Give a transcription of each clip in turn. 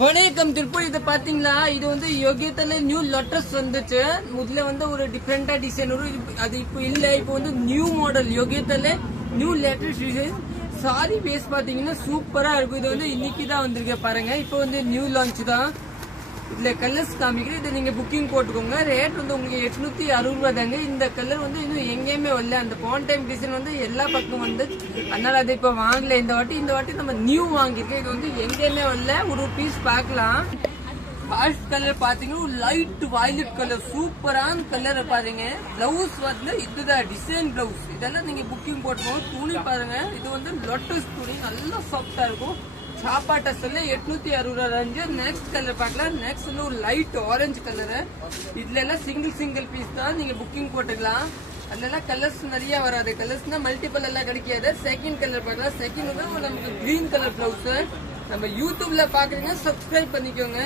வணக்கம் திருப்பூர். இது பாத்தீங்களா, இது வந்து யோகியத்துல நியூ லோட்டஸ் வந்துச்சு. முதல்ல வந்து ஒரு டிஃபரெண்டா டிசைன் வரும். அது இப்போ இல்ல, இப்போ வந்து நியூ மாடல் யோகியத்துல new latest design. Sari base பாத்தீங்கன்னா சூப்பரா இருக்கும். இது வந்து இன்னைக்கு தான் வந்திருக்கு பாருங்க. இப்போ வந்து நியூ லான்ச் தான். இதுல கலர்ஸ் காமிக்கிறேன். இதை நீங்க புக்கிங் போட்டுக்கோங்க. ரேட் வந்து உங்களுக்கு 860 தாங்க. இந்த கலர் வந்து இன்னும் எங்கேயுமே வரல. அந்த போன் டைம் டிசைன் வந்து எல்லா பக்கம் வந்து, அதனால அதை இப்ப வாங்கல. இந்த வாட்டி நம்ம நியூ வாங்கிருக்கோம். இது வந்து எங்கேயுமே வரல. ஒரு பீஸ் பார்க்கலாம். ஃபர்ஸ்ட் கலர் பாத்தீங்கன்னா லைட் வயலட் கலர், சூப்பரான கலர் பாருங்க. பிளவுஸ் வந்து இதுதான் டிசைன் பிளவுஸ். இதெல்லாம் நீங்க புக்கிங் போட்டுக்கோங்க. துணி பாருங்க, இது வந்து லோட்டஸ் துணி, நல்லா சாஃப்டா இருக்கும். சாப்பாட்ட சொல்ல 860 ரேஞ்சு. நெக்ஸ்ட் கலர் பார்க்கலாம். நெக்ஸ்ட் வந்து ஒரு லைட் ஆரஞ்சு கலர். இதுல எல்லாம் சிங்கிள் பீஸ் தான், நீங்க புக்கிங் போட்டுக்கலாம். அதெல்லாம் கலர்ஸ் நிறைய வராது. கலர்ஸ்னா மல்டிபிள் எல்லாம் கிடைக்காது. செகண்ட் கலர் பார்க்கலாம். செகண்ட் வந்து நமக்கு கிரீன் கலர் பிளவுஸ். நம்ம யூடியூப்ல பாக்குறீங்க சப்ஸ்கிரைப் பண்ணிக்கோங்க.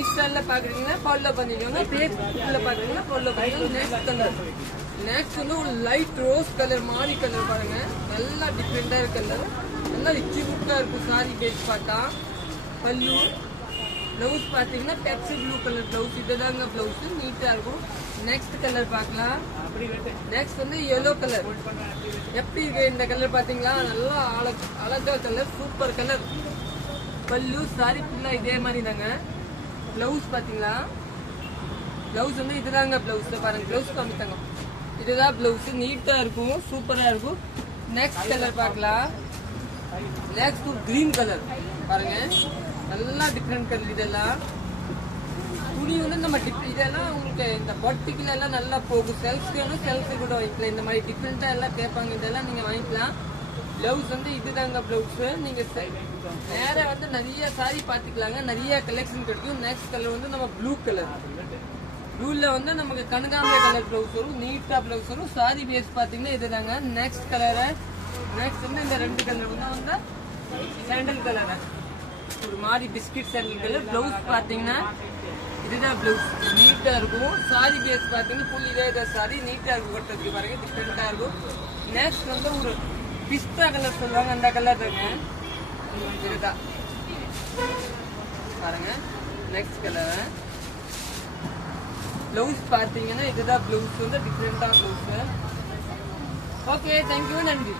இன்ஸ்டால பாக்குறீங்கன்னா ஃபாலோ பண்ணிக்கோங்க. ஃபேஸ்புக்ல பாக்குறீங்கன்னா ஃபாலோ பண்ணிக்கோங்க. Next colour. நெக்ஸ்ட் வந்து ஒரு லைட் ரோஸ் கலர் மாதிரி கலர் பாருங்க. நல்லா டிஃப்ரெண்டா இருக்கு கலர். நல்லா ரிச்சுக்கா இருக்கும். சாரி பேஸ் பார்த்தா பல்லு. பிளவுஸ் பாத்தீங்கன்னா பெப்சி ப்ளூ கலர் பிளவுஸ். இதுதாங்க பிளவுஸ், நீட்டா இருக்கும். நெக்ஸ்ட் கலர் பார்க்கலாம். நெக்ஸ்ட் வந்து எல்லோ கலர். எப்படி இருக்கு இந்த கலர் பாத்தீங்களா? நல்லா அழகா கலர், சூப்பர் கலர். பல்லு சாரி ஃபுல்லா இதே மாதிரி தாங்க. பிளவுஸ் பாத்தீங்களா? பிளவுஸ் வந்து இதுதாங்க பிளவுஸ். பாருங்க பிளவுஸ் காமித்தாங்க. இதுதான் பிளவுஸ், நீட்டா இருக்கும், சூப்பரா இருக்கும். நெக்ஸ்ட் கலர் பார்க்கலாம். நெக்ஸ்ட் கிரீன் கலர் பாருங்க. நல்லா டிஃப்ரெண்ட் கலர். இதெல்லாம் துணி வந்து நம்ம இதெல்லாம் உங்களுக்கு இந்த பட்டிக்குல எல்லாம் நல்லா போகும். செல்ஃப் கூட வாங்கிக்கலாம். இந்த மாதிரி டிஃப்ரெண்டா எல்லாம் கேட்பாங்க. இதெல்லாம் நீங்க வாங்கிக்கலாம். பிளவுஸ் வந்து இதுதாங்க பிளவுஸ். நீங்க நேர வந்து நிறைய சாரி பாத்துக்கலாங்க. நிறைய கலெக்ஷன் கிடைக்கும். நெக்ஸ்ட் கலர் வந்து நம்ம ப்ளூ கலர். ப்ளூல வந்து நமக்கு கனகாம்பர கலர் பிளவுஸ் வரும். நீட்டா பிளவுஸ் வரும். சாரி பேஸ் பாத்தீங்கன்னா இதுதாங்க. Next colour. நெக்ஸ்ட் வந்து இந்த ரெண்டு கலர் வந்து சாண்டல் கலர், ஒரு மாதிரி பிஸ்கட் சாண்டல் கலர். பிளவுஸ் பாத்தீங்கன்னா இதுதான் பிளவுஸ், நீட்டா இருக்கும். சாரி பேஸ் பாத்தீங்கன்னா ஃபுல் இதே சாரி, நீட்டா இருக்கும். கட்டுறதுக்கு பாருங்க, டிஃப்ரெண்டா இருக்கும். நெக்ஸ்ட் வந்து ஒரு பிஸ்தா கலர் சொல்லுவாங்க, அந்த கலர் தாங்க. இதுதான் பாருங்க. Next colour. பிளவுஸ் பாத்தீங்கன்னா இதுதான் பிளவுஸ் வந்து டிஃப்ரெண்டா பிளவுஸ். ஓகே, தேங்க்யூ, நன்றி.